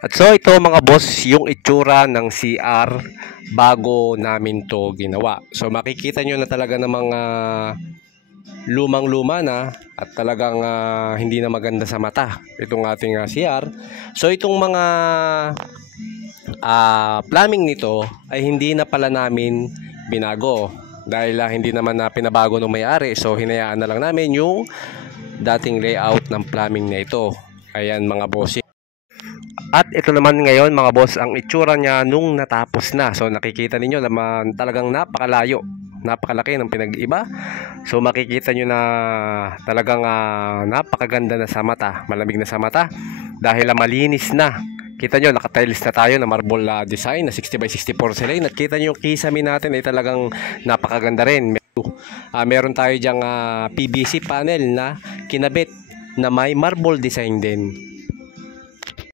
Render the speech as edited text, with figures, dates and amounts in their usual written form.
At so ito mga boss, yung itsura ng CR bago namin to ginawa. So makikita nyo na talaga ng mga lumang-luma na at talagang hindi na maganda sa mata itong ating CR. So itong mga plumbing nito ay hindi na pala namin binago dahil hindi naman na pinabago ng may-ari. So hinayaan na lang namin yung dating layout ng plumbing na ito. Ayan mga boss. At ito naman ngayon mga boss ang itsura niya nung natapos na. So nakikita ninyo naman talagang napakalayo, napakalaki ng pinag-iba. So makikita nyo na talagang napakaganda na sa mata, malamig na sa mata dahil malinis na. Kita nyo naka-tiles na tayo na marble design na 60x60 porcelain at kita nyo yung kisame natin ay talagang napakaganda rin. Meron tayo dyang PVC panel na kinabit na may marble design din.